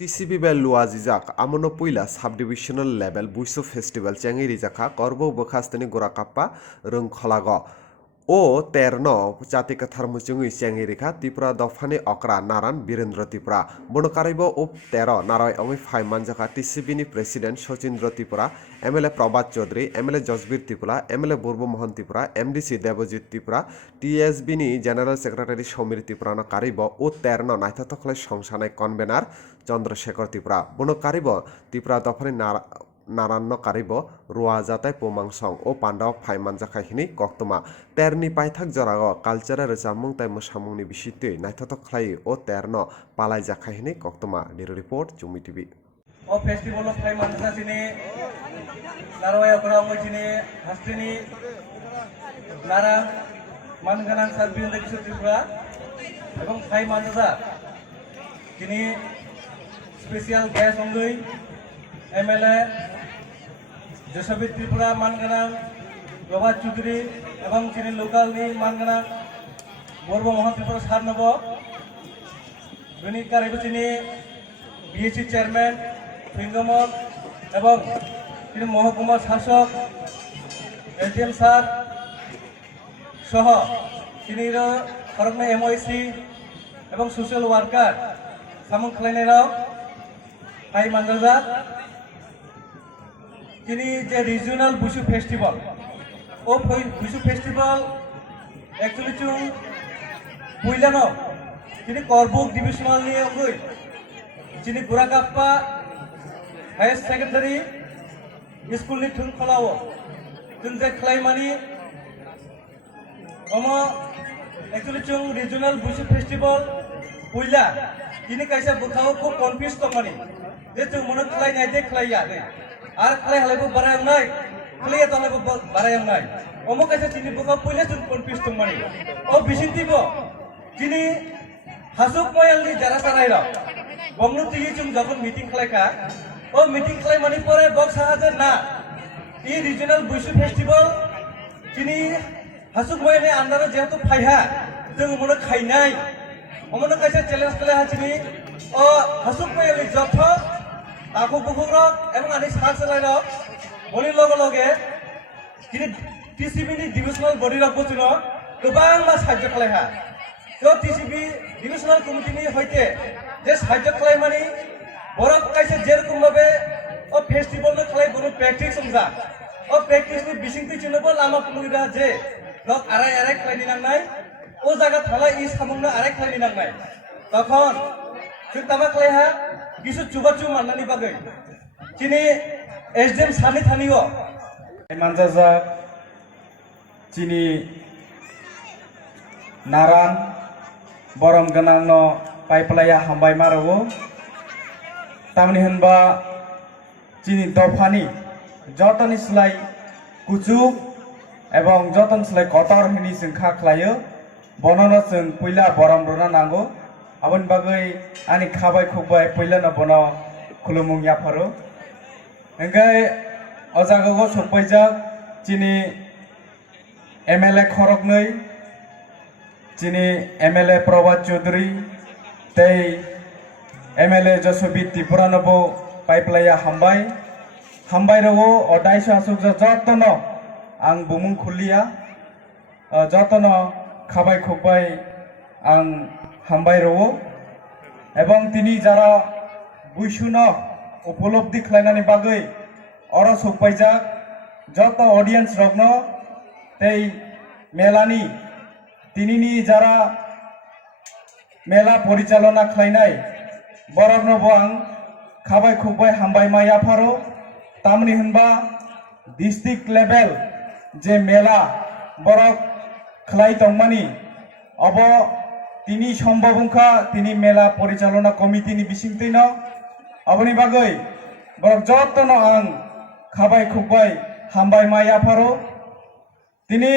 TCB বেল লুয়া জিজাক আমনো পুইলা সাব ডিভিশনাল লেভেল বুইসো ফেস্টিভ্যাল চেঙ্গি রিজাখা করবো বখাস্তনি গোরাকাপ্পা রং খলাগ ও তেরন জাতি কথার মুচুঙি চেঙ্গি রেখা ত্রিপুরা দফানি অকরা নারান বীরেন্দ্র ত্রিপুরা বনকারিব ও তের নারয় অমি ফাই মানজাখা টিসিবিনি president Sachindra Tripura MLA Prabhat Chowdhury MLA Jasbir Tripura MLA Burbamohan Tripura MDC Debjit Tripura টিএসবিনি জেনারেল সেক্রেটারি সমীর ত্রিপুরা কারিব ও তেরন নাইথাতখলে সংসানায় কনভেনার চন্দ্রশেখর ত্রিপুরা বনকারিব ত্রিপুরা দফানি নারান্ন কারিব রুয়া জাতাই পোমাংসং ও পান্ডাव ফাইমানজাখা হিনি কক্তমা তেরনি পাইথাক জরাগ কালচারের জাमुं তাই মোসাमुंनि बिसितै नायथाथक खालायो ओ तेरन पालाय जाखा हिनि कक्तमा निरो रिपोर्ट जुमी टीवी ओ फेस्टिवल ऑफ फाइमानजा सिने नारवाया ग्राम सिने हास्ट्रिनि नारा मानगानां सार्बिन लेगिसो त्रिपुरा एवं फाइमानजा तिनि स्पेशल गेस्ट अंगै एमएलए जसबीर त्रिपुरा मानगानां प्रभात चौधरी एवं तिनि लोकालनि मानगानां बुर्बमोहन त्रिपुरा सारनबो बिनि कारिबो तिनि बीएससी चेयरमैन फिंगमल एवं तिनि महकुमा शासक एसडीएम सार सह तिनि खरगना एमओएसी एवं सोशल वार्कार सामुं खालायनायाव फाइ मानजाजा तिनि जे रिजनल बुसु फेस्टिवल ओ बुसु फेस्टिवल एक्चुअली चुं पुइलानो तिनि करबुक डिविजनलनि अंगै तिनि गुराकाप्पा हायर सेकेंडारि स्कूलनि थुनखलाव जों जे खालायमानि अमा एक्चुअली चुं रिजनल बुसु फेस्टिवल पुइला तिनि कायसा बुखाव खूब कन्फ्यूज दंमानि जे जों मनो खालायनाय दे खालाया दे आर खालाय हालायबो बारायांनाय खालाया तलायबो बारायांनाय अमा कायसा तिनि बुखाव पुइला जों कन्फ्यूज दंमानि ओ बिसिंतिबो तिनि हासुक मयालनि जारा सारायरा बंगनु तिनि जों जखन मीटिंग खालायखा ओ मीटिंग खालायमानि परे बक्स हाजे ना इ रिजनल बुसु फेस्टिवल तिनि हासुक मयालनि आन्दाराव जेहेतु फायहा जों मनो खायनाय अमनो कायसा चैलेंज खालायहा तिनि ओ हासुक मयालनि जथ ताखौ बुहुरक एवं आनि सार सालायरा बनि लगे लगे तिनि टीसीबीनि डिविजनल बडी रखबोनो गोबां मा साहाय्य खालायहा तो टीसीबी डिविजनल कमिटिनि हयते जे साहाय्य खालायमानि बरफ कायसा जेरकम भाबे ओ फेस्टिवल न खालाय बनो प्रेक्टिस समजा ओ प्रेक्टिसनि बिसिंति चिनोबो लामा पुलुगिरा जे लक आराय आराय खालायनि नांनाय ओ जागा थाला इ सामुंनो आराय खालायनि नांनाय तखन जों तामा खालायहा किसु चुबाचु माननानि बागै तिनि एसडीएम सानै थानियो मानजाजा चिनि नारान बरम गनां न पाइपलाया हामबाय मारवो तामनि होनबा चिनि दफानि जतन स्लाय कुचुक एवं जतन स्लाय कतर हिनि जों खा खालायो बनन जों पहिला बरम रना नांगौ आबन बागै आनि खाबाय खुबाय पहिला न बन खुलुमुं याफारो ओंगाय अजागो सफैजाक चिनि एमएलए खरगनै चिनि एमएलए प्रभात चौधरी तै एमएलए जसबीर त्रिपुरा नबो पाइपलाया हामबाय रहो अदाइस आसुक जतन आं बुमुं खुलिया जतन खाबाय खुबाय आं हामबाय रहो एवं तिनि जारा बुइसुन उपलब्धि खालायनानि बागै अर सफैजाक जत ऑडियंस रगन तै मेलानि तिनिनि जारा मेला परिचालना खालायनाय बरगनबो आं खाबाय खुबाय हामबाय माया फारो तामनि होनबा डिस्ट्रिक्ट लेवल जे मेला बरक खालाय दंमानि अब तिनि सम्भवंखा तिनि मेला परिचालना कमिटिनि बिसिंतैन अबनि बागै बरक जतन आं खाबाय खुबाय हामबाय माया फारो तिनि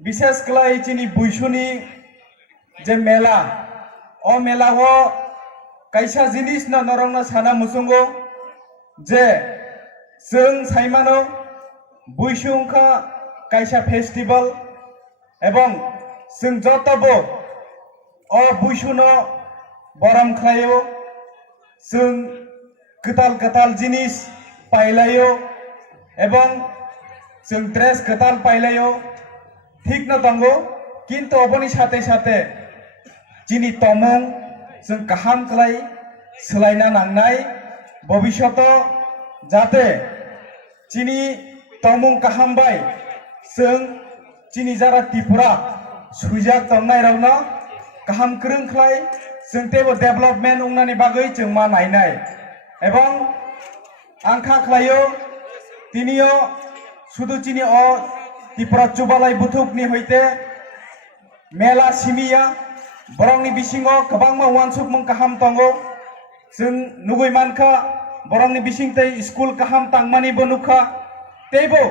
विशेष कलाई चिनि बुइसुनि जे मेला ओ मेला हो कायसा जिनिस न नरंना साना मुसुंगो जे जों साइमानो बुइसुंखा कायसा फेस्टिवल एवं जों जतबो ओ बुइसुनो बरम खालायो जों गोताल गोताल जिनिस पाइलायो एवं जों ड्रेस गोताल पाइलायो ठीक न दंगो किन्तु अबनि साथे साथे जिनि तमं जों गाहाम खालाय सोलायना नांनाय भबिष्यत जाते जिनि तमं गाहाम बाय जों जिनि जारा त्रिपुरा सुजाक दंनाय रावना गाहाम गोरों खालाय जों तेबो डेभलपमेन्ट उंनानि बागै जों मा नायनाय एवं आंखा खालायो तिनियो सुदु जिनि अ त्रिपुरा चुबालाय बुथुकनि हयते मेला सिमिया बरंनि बिसिङाव गोबां वानसुक मुं गाहाम दंगो जों नुगै मानखा बरंनि बिसिंतै स्कुल गाहाम तांमानिबो नुखा तेबो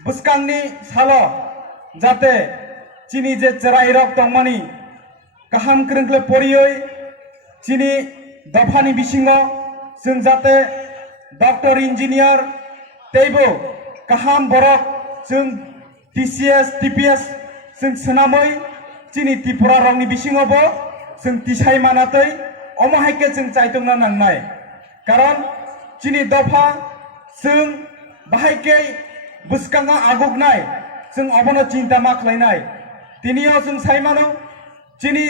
बुसकांनि सालो जाते चिनि जे चराइ रक तंमानि गाहाम गोरोंख्ले परियै चिनि दफानि बिसिङाव जों जाते डक्टर इन्जिनियार तेबो गाहाम बरक जों TCS TPS जों सोनामै चिनि त्रिपुरा रंनि बिसिङावबो जों तिसाइ मानातै अमाहायके जों चाइतंना नांनाय कारण चिनि दफा जों बाहायके बुसकांगा आगुगनाय जों अबनो चिन्ता मा खालायनाय तिनियाव जों साइमानो चिनि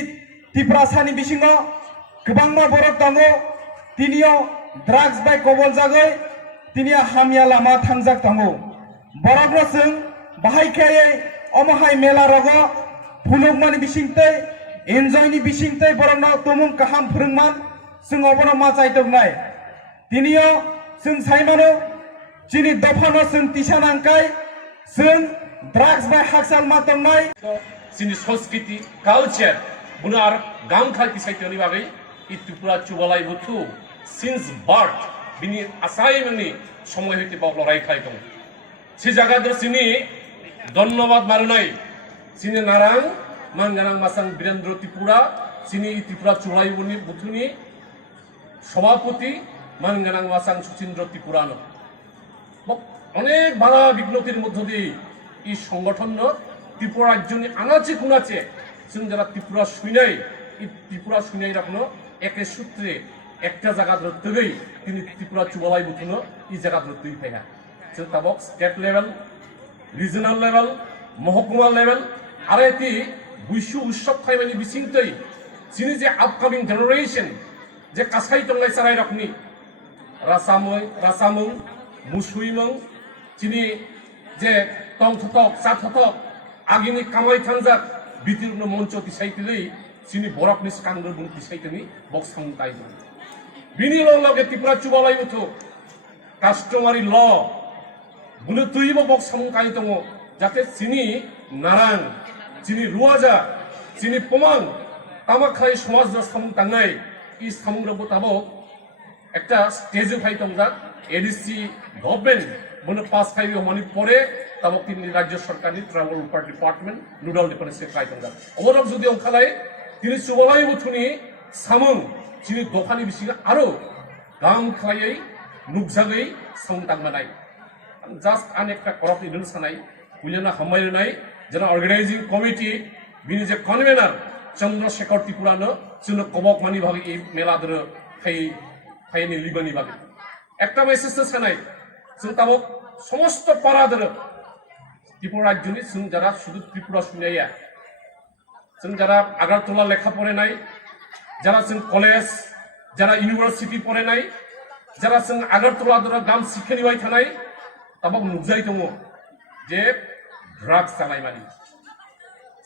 त्रिपुरा सानि बिसिङाव गोबां बरक दङ तिनियाव ड्राग्स बाय कबल जागै तिनिया हामिया लामा थांजाक दङ बरकनो जों बाहायखायै अमाहाय मेला रग फुलुगमानि बिसिंतै एन्जयनि बिसिंतै बरकनो तमुं गाहाम फोरोंमान जों अबनो मा चाइतंनाय तिनियाव जों साइमानो चिनि दफानो जों तिसा नांकाय जों ड्राग्स बाय हाकसाल मा दंनाय जोंनि संस्कृति कालचार बुनो आरो गाम खालि साहित्यनि बागै इ त्रिपुरा चुबालाय बुथु सिन्स बार्थ बिनि आसाइमनि समय हইতে बावलाराय खाय दं से जागा दसिनि धन्यवाद मारुनाय सिनि नारां मानगानां मासां वीरेन्द्र त्रिपुरा सिनि त्रिपुरा चुबालाय बुथुनि सभापति मानगानां मासां सुचिन्द्र त्रिपुरानो अनेक बाधा बिघ्नतिर मध्य দিয়ে এই সংগঠন ত্রিপুরা রাজ্যনি আনাচে কোনাচে जों যারা ত্রিপুরা শুইনাই এই ত্রিপুরা শুইনাই রাখনো একে সূত্রে একটা জায়গা ধরতেই তিনি ত্রিপুরা চুবালাই বুথুনো এই জায়গা ধরতেই ফাইয়া जों তাবক স্টেট লেভেল রিজনাল লেভেল মহকুমা লেভেল আর এটি বৈশ্ব উৎসব ফাইমানি বিসিংতই যিনি যে আপকামিং জেনারেশন যে কাছাই টংলাই সারাই রাখনি রাসামুং মুসুইমং যিনি যে টংথক চাথক আগিনি কামাই থানজাক বিতিরুনো মঞ্চ তিসাইতেলেই যিনি বরকনি স্কান্দ্র বুং তিসাইতেনি বক্সাং তাই বিনি লগে ত্রিপুরা চুবালাই উঠো কাস্টমারি ল বুনো তুইব বক্সাং কাই দङ যাতে যিনি নারাং যিনি রুয়াজা যিনি পমাং তামাখাই সমাজ সামুং তাंनाय ই সামুংরবো তাবো একটা স্টেজে ফাই দংজাক এডিসি গভর্নমেন্ট बुनो पास फाइव हमानी परे तब तीन राज्य सरकार ट्राइबल डिपार्टमेंट नुडाल डिपार्टमेंट से ट्राई दंगा अबरक जुदि अंखालाय तिनि चुबालाय बुथुनि सामुं जिनि दखानि बिसिङा आरो गाम खालायै नुगजागै सामुं तांमानाय जास्ट आन एकटा करप्ट इदन सानाय बुलिना हामबायनाय जेना अर्गानाइजिं कमिटी बिनि जे कनभेनर चंद्रशेखर त्रिपुरानो जोंनो कबक मानि भागै ए मेला दर फाइनि लिबानि बागै एकटा मेसेज सानाय जों ताबो समस्त पारादर त्रिपुरा राज्यनि जों जारा शुद्ध त्रिपुरा सुनाया जों जारा आगारतला लेखा फरायनाय जारा जों कलेज जारा इउनिभार्सिटी फरायनाय जारा जों आगारतला दर गाम शिक्षानिबाय थानाय ताबो नुजाय दङ जे ड्राग्स जानाय मानि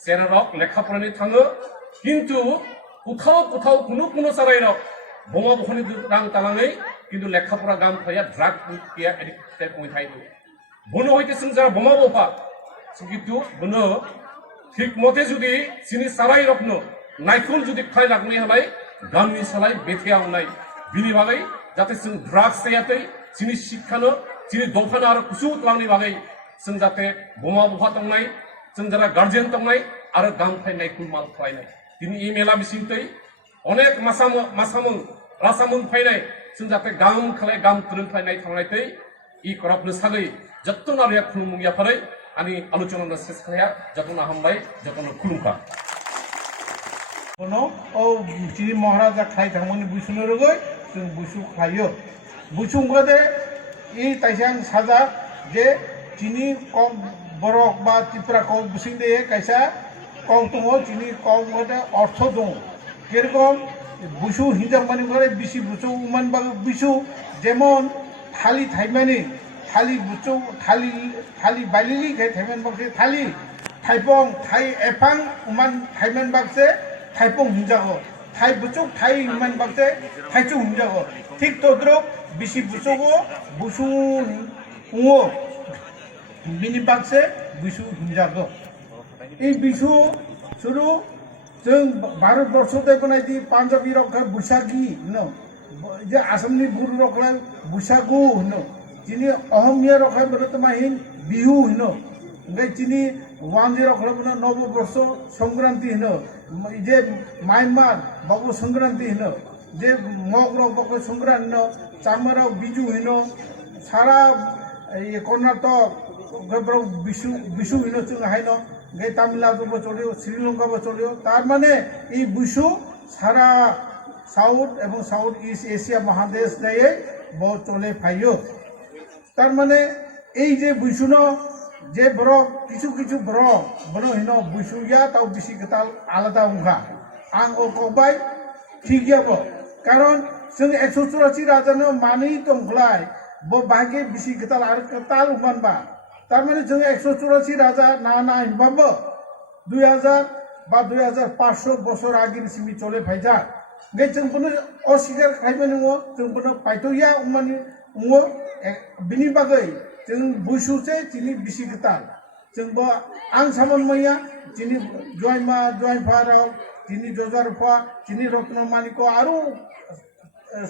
सेरारक लेखा फरायनाय थाङो किन्तु कुथाव कुनु सारायरक बमा बखनि रां तालाङै किन्तु लेखाफोरा गाम थाया ड्राग किया एडिक्टेड पॉइंट थायो बुनो हयते जों जा बमा बफा किन्तु बुनो ठीक मते जुदि सिनि साराय रखनो नायखुल जुदि खाय लागनै हलाय गामनि सालाय बेथेयावनाय बिनि बागै जाते जों ड्राग्स थायातै सिनि शिक्षानो सिनि दफाना आरो कुसु लांनि बागै जों जाते बमा बफा तंनाय जों जारा गार्जियन तंनाय आरो गाम थाय नायखुल माल खायनाय दिनि इ मेला बिसिंतै अनेक मासामुं रासामुं फायनाय जों जाते गाम खालाय गाम तुरुंफायनाय थांनायतै इ करपनो सागै जत्न नारिया खुलुमुंगिया फारै आनि आलोचना शेष खालाया जत्न हामबाय जत्न खुलुमखा कोनो ओ चिनि महाराजा खाय थांमोन बुसुनो रगै जों बुसु खायो बुसु गदे इ ताइसां साजा जे चिनी कम बरक बा तिप्रा कम बुसिं दे कैसा कम दङ चिनी कम गदे अर्थ दङ जेरकम बुसु हिनजाव मानि घरे बिसि बुसु उमान बा बिसु जेमन थाली थाइमानि थाली बुसु थाली बालिलि गे थाइमान बाक्से थाली थाइपं थाइ एफां उमान थाइमान बाक्से थाइपं हिनजाव थाइ बुचुक थाइ उमान बाक्से थाइचु हिनजाव ठीक तद्रुप बिसि बुसुको बुसु उङो बिनि बाक्से बिसु हिनजाव এই বিশু শুরু जों भारतबर्षते बनायदि पान्जाबी रखा बैसागी होनो जे आसामनि गुरु रखा बैसागु होनो जिनि अहमिया रखा बरतमाहिन बिहु होनो ओमफ्राय जिनि वानजि रखा बनो नवबर्ष संक्रांति होनो जे माइमार बाबु संक्रांति होनो जे मग रक बाबु संक्रांति होनो चामराव बिजु होनो सारा कर्नाटक बिशु बिशु होनो जों हायनो गे तामिलनाडु चलियो श्रीलंका चलियो तार माने এই বুসু সারা সাউথ এবং সাউথ ইস্ট এশিয়া মহাদেশ দেয়ে ব চলে ফাইও তার মানে এই যে বুসুন যে বড় কিছু কিছু বড় বড় হিন বুসুয়া তাও বেশি গতাল আলাদা উঙ্গা আং ও কবাই ঠিক যাব কারণ जों 184 রাজানো মানি দंखलाय ब बागे बेसि गताल आरो गताल उमानबा तारमाने जों 184 राजा ना हिनबाबो 2000 बा 2500 बছর आगे सिमी चले फाइजा गे जों बनो अस्वीकार खालामनो नङो जों बनो पाइतोया उमानि उङो बिनि बागै जों बुसुसे जिनि बिसि गताल जों बो आं सामन मैया जिनि जयमा जयफाराव जिनि जजारफा जिनि रत्नमानिको आरो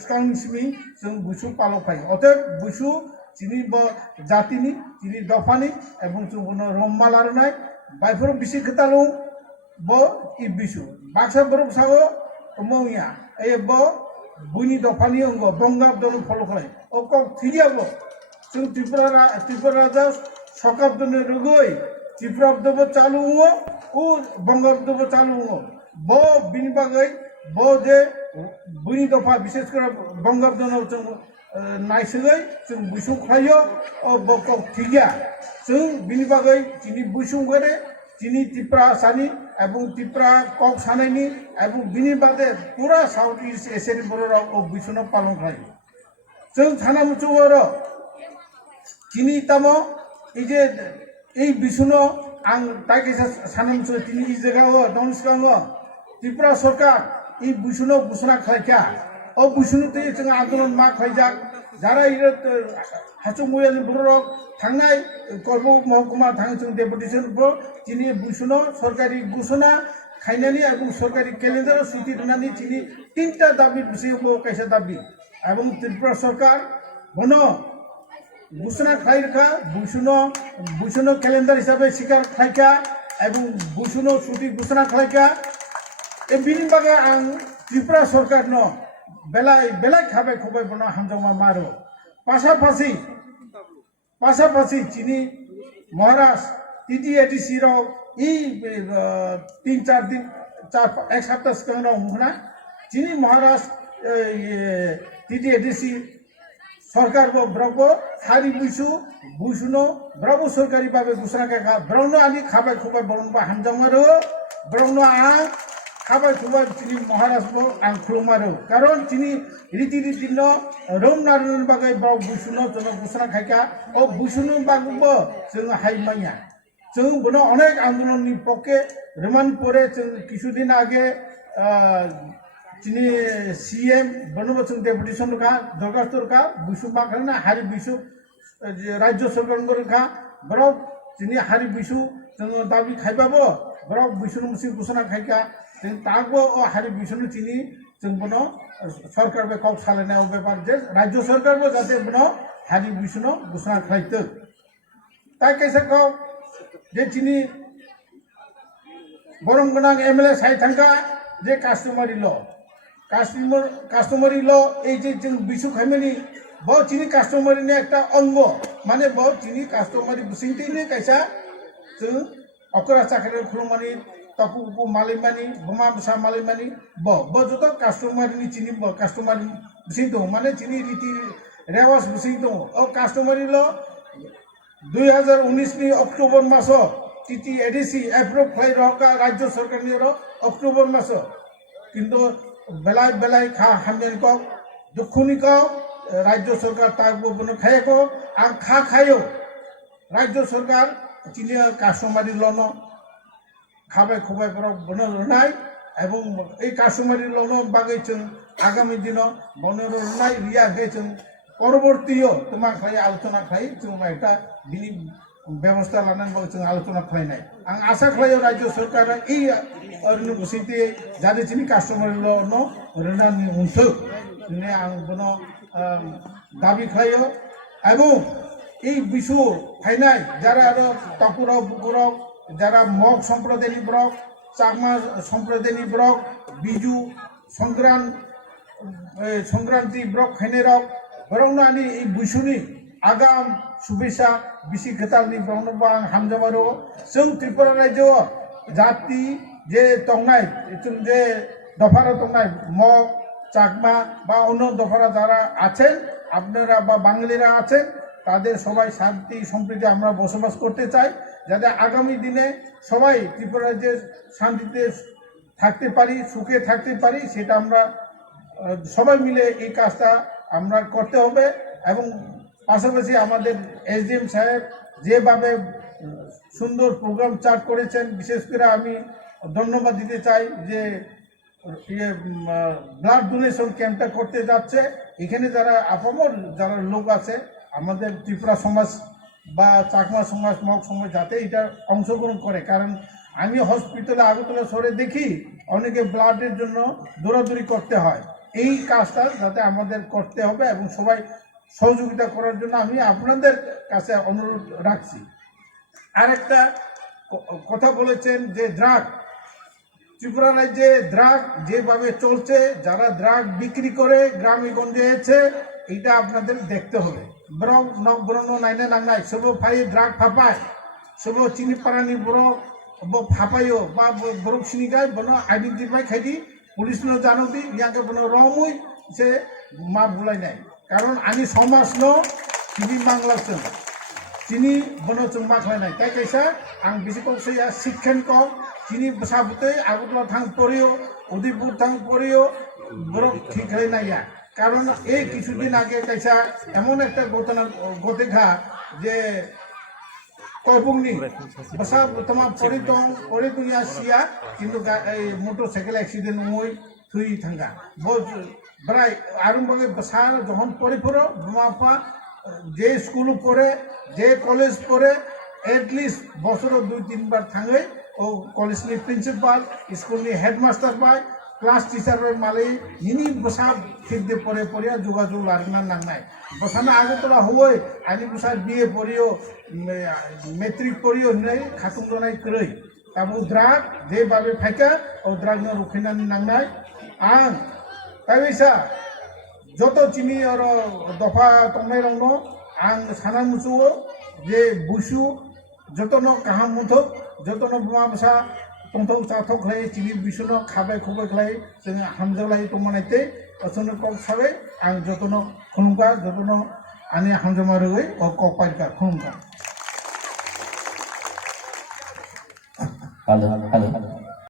स्कांसिमी जों बुसु पालो फाइ अतएव बुसु जिनि जातिनि जिनि दफानि एवं जों रम्मालारनाय बायफोर बिसि गतालु ब इ बिसु बाक्सा बरफ सागो मौया ए ब बुनि दफानि अंग बंगाब दन फलो खालाय ओ क थियाबो जों त्रिपुरा राजा सकाब दन रगै त्रिपुरा दबो चालु ओ बंगाब दबो चालु ब बिनि बागै ब जे बुनि दफा विशेष कर बंगाब दन जों नायसगै जों बुसु खायो ओ बक थिया जों बिनि बागै जिनि बुसु गरे जिनि त्रिपुरा सानि एवं त्रिपुरा कक सानायनि एवं बिनि बादे पूरा साउथ इस्ट एशियानि बरराव ओ बुसुनो पालन खायो जों थाना मुचुवर जिनि तामो ए जे এই बिसुनो आं ताइकेसा सानामसो तिनि इ जगाव दनस्कांग त्रिपुरा सरकार এই बुसुनो घोषणा खालायखा ओ बुसुनो ते जों आन्दोलन मा खालायजा যারা ইরে হাচুমুয়ানি বড় থাংনাই করব মহকুমা থাং जों डेपुटेशन को जिनि बुसुनो सरकारि घोषणा खायनानि एवं सरकारि कैलेंडर सुति दोनानि जिनि तीनटा दाबि बिसयबो कैसा दाबि एवं त्रिपुरा सरकार बनो घोषणा खायरखा बुसुनो कैलेंडर हिसाबै स्वीकार खायखा एवं बुसुनो सुति घोषणा खायखा ए बिनि बागै आं त्रिपुरा सरकारनो बेलाय खाबाय खबाय बनो हामजामा मारो पासापासि जिनि महाराज TTADC राव इ 3-4 दिन 1 सप्ताह सिगाङाव हुना जिनि महाराज TTADC सरकार ब्रबो हारि बुसुनो ब्रबो सरकारि बाबे घोषणा का ब्रौनो आनि खाबाय खबाय बनो हामजामारो ब्रौनो आ खाबाय खुबाय जिनि महाराजबो आं खुलुमारो कारण जिनि रीति न रोम नारन बागै बाव बुसुनो जों घोषणा खायखा ओ बुसुनो बागबो जों हायमाया जों बनो अनेक आंदोलननि पके रमान परे जों किछुदिन आगे जिनि CM बनो जों डेपुटेशन का दरखास्त का बुसु बाखना हारि बिसु राज्य सरकार का ब्रब जिनि हारि बिसु जों दाबि खायबाबो ब्रब बुसुनो मुसि घोषणा खायखा जों तागबो ओ हारि बिसुनो जिनि जों बनो सरकार बे कौ सालायनाय बेपार जे राज्य सरकार बो जाते बनो हारि बिसुनो घोषणा खायतो ताइ कैसे कौ जे जिनि बरम गोनां MLA साइ थांगा जे कास्टमारी ल এই যে जों बिसु खायमानि ब जिनि कास्टमारिनि একটা अंग माने ब जिनि कास्टमारी बुसिंतिनि कैसा जों अकरा चाकरि खुलुमानि ताकु मालिमानि बमा बसा मालिमानि ब जतो कास्टमारिनि चिनि ब कास्टमारि bising dong mana cini riti rewas bising dong customary law 2019 ni Oktober maso titi edisi approve khai roka rajya sarkar ni ro Oktober maso কিন্তু বেলাই খা হামদেন ক দুখুনি ক রাজ্য সরকার তাকবো বন খায় ক আর খায়ও রাজ্য সরকার চিনি কাস্টমারি লন খাবাই খুবাই পর বন রনাই এবং এই কাস্টমারি লন বাগে जों আগামী দিন বন রনাই রিয়া গে जों পরবর্তীও তোমা খাই আলোচনা খাই जों একটা বিনি ব্যবস্থা লানান বাগে जों আলোচনা খাইনাই আং আশা খাইও রাজ্য সরকার এই অরণ্য বসিতে যাদের চিনি কাস্টমারি লন রনানি উনসো নে আং বন দাবি খাইও এবং এই বিশু ফাইনাই যারা তকুরাও বুকুরাও যারা মগ সম্প্রদায়নি ব্রক চাকমা সম্প্রদায়নি ব্রক বিজু সংক্রান্তি ব্রক ফাইনে রক বরং নানি এই বিশুনি আগাম শুভেচ্ছা বিশি খেতালনি ব্রহ্মবা হামজামারো जों ত্রিপুরা রাজ্য জাতি যে তংনাই যে দফারা তংনাই মগ চাকমা বা অন্য দফারা যারা আছেন আপনারা বা বাঙালিরা আছেন তাদের সবাই শান্তি সম্প্রীতি আমরা বসবাস করতে চাই যাতে আগামী দিনে সবাই ত্রিপুরা যে শান্তিতে থাকতে পারি সুখে থাকতে পারি সেটা আমরা সবাই মিলে এই কাজটা আমরা করতে হবে এবং পাশাপাশি আমাদের এসডিএম সাহেব যেভাবে সুন্দর প্রোগ্রাম চার্ট করেছেন বিশেষ করে আমি ধন্যবাদ দিতে চাই যে ব্লাড ডোনেশন ক্যাম্পটা করতে যাচ্ছে এখানে যারা আপামর যারা লোক আছে আমাদের ত্রিপুরা সমাজ বা চাকমা সমাজ মগ সমাজ যাতে এটা অংশগ্রহণ করে কারণ আমি হসপিটালে আগরতলা শহরে দেখি অনেকে ব্লাডের জন্য দৌড়াদৌড়ি করতে হয় এই কাজটা যাতে আমাদের করতে হবে এবং সবাই সহযোগিতা করার জন্য আমি আপনাদের কাছে অনুরোধ রাখছি আরেকটা কথা বলেছেন যে ড্রাগ ত্রিপুরা রাজ্যে ড্রাগ যেভাবে চলছে যারা ড্রাগ বিক্রি করে গ্রামে গঞ্জে আছে এটা আপনাদের দেখতে হবে বরং নক বরণ নাইনে নাংনাই সব ফাই ড্রাগ ফাপায় সব চিনি পারানি বড় ফাপাইও বা বরফ সিনিগায় বন আইডেন্টিফাই খাইদি পুলিশ নো জানোদি ইয়াকে বন রমুই সে মা ভুলাই নাই কারণ আমি সমাজ ন চিনি বাংলাচোं চিনি বন जों मा खालायनाय তাই কাইসা आं बिसिखौ सैया शिक्षण को চিনি সাবতে আগরতলা থাং পড়িও উদয়পুর থাং পড়িও বরফ ঠিক হয় না ইয়া কারণ এই কিছুদিন আগে কাইসা এমন একটা ঘটনা ঘটেখা যে কয়পুংনি বসা তোমার পরে দুনিয়া সিয়া কিন্তু মোটরসাইকেল অ্যাক্সিডেন্ট মই থুই থাঙ্গা প্রায় আরম্ভে বসা যখন পরে পড়ো মাপা যে স্কুল পড়ে যে কলেজ পড়ে এটলিস্ট বছর 2-3 বার থাঙ্গে ও কলেজনি প্রিন্সিপাল স্কুলনি হেডমাস্টার পায় ক্লাস টিচার মালে নিনি বসা ফিরতে পরে পড়িয়া যোগাযোগ লাগানা নাংনাই বসানা আগরতলা হই আনি বসা বিএ পড়িও মেট্রিক পড়িও নাই খাতুন দনাই কই তাবু দ্রাগ যেভাবে ফাইকা ও দ্রাগ রুখিনানি নাংনাই আং তাইসা যত চিনি আর দফা তংনাই রং আং সানা মুচুও যে বুসু যতন কাহাম মুথক যতন বুমা বসা तंथौ चाथौ खालाय चिनि बिसनो खाबाय खुबाय खालाय जों हामजालाय तंमानायते असनो कक साबे आं जतनो खुनुगा जतनो आनि हामजामारगै ओ कपायका खुनुगा हेलो